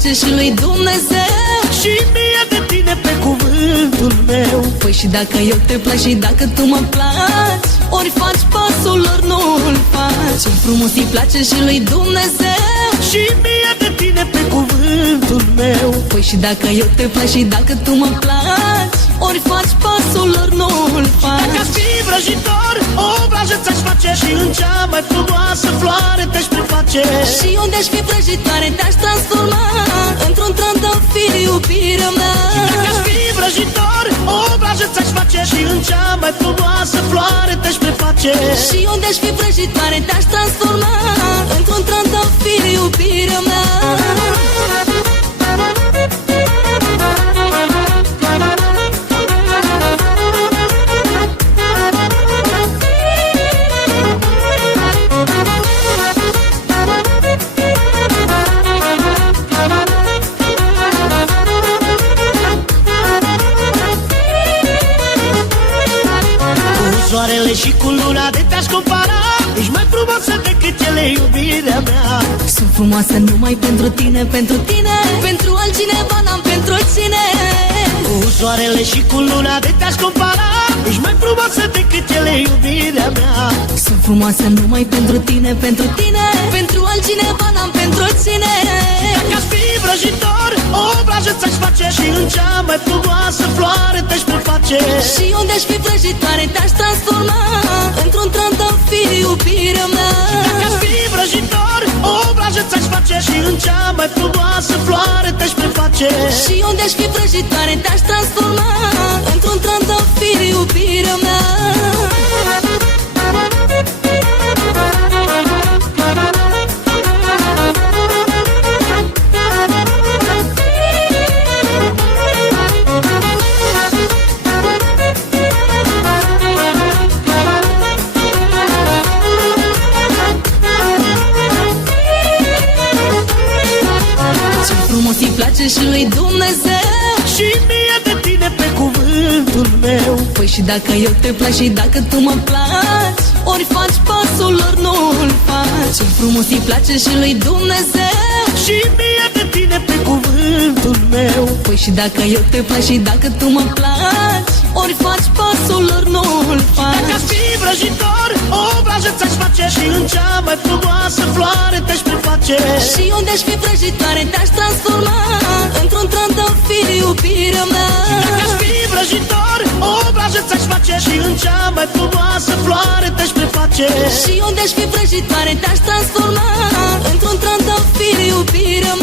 place și lui Dumnezeu. Și mie de tine pe cuvântul meu. Păi și dacă eu te plac și dacă tu mă placi, ori faci pasul, ori nu-l faci. Ce frumos îi place și lui Dumnezeu. Și mie de tine pe cuvântul meu. Păi și dacă eu te plac și dacă tu mă placi, ori faci pasul, ori nu-l faci. Dacă aș fi vrăjitor, o vrajă ți-aș face și în cea mai frumoasă floare te-aș preface. Și unde aș fi vrăjitoare te-aș transforma într-un trandafir, iubirea mea. Dacă aș fi vrăjitor, o vrajă ți-aș face și în cea mai frumoasă floare te-aș preface. Și unde aș fi vrăjitoare te-aș transforma într-un trandafir, iubirea mea. Soarele și cu luna de te-aș compara, ești mai frumoasă decât ele, iubirea mea. Sunt frumoasă numai pentru tine, pentru tine. Pentru altcineva n-am pentru cine. Cu soarele și cu luna de te-aș compara, ești mai frumoasă decât ele, iubirea mea. Sunt frumoasă numai pentru tine, pentru tine. Pentru altcineva n-am pentru cine. Dacă aș fi vrăjitor, o vrajă ți-aș face și în cea mai frumoasă floare te-aș preface. Și unde aș fi vrăjitoare te-aș transforma într-un trandafir, iubirea mea. Dacă aș fi vrăjitor, o vrajă ți-aș face și în cea mai frumoasă floare te-aș preface. Și unde aș fi vrăjitoare te-aș transforma într-un trandafir, iubirea mea. Îi place și lui Dumnezeu. Și mie de tine pe cuvântul meu. Păi și dacă eu te plac și dacă tu mă placi, ori faci pasul, ori nu-l faci. Ce frumos îi place și lui Dumnezeu. Și mie de tine pe cuvântul meu. Păi și dacă eu te plac și dacă tu mă placi, ori faci pasul, ori nu-l faci. Dacă aș fi vrăjitor, o vrajă ți-aș face și în cea mai frumoasă floare te-aș preface. Și unde aș fi vrăjitoare te-aș transforma într-un trandafir, iubirea mea. Dacă aș fi vrăjitor, o vrajă ți-aș face și în cea mai frumoasă floare te-aș preface. Și unde aș fi vrăjitoare te-aș transforma într-un trandafir, iubirea mea.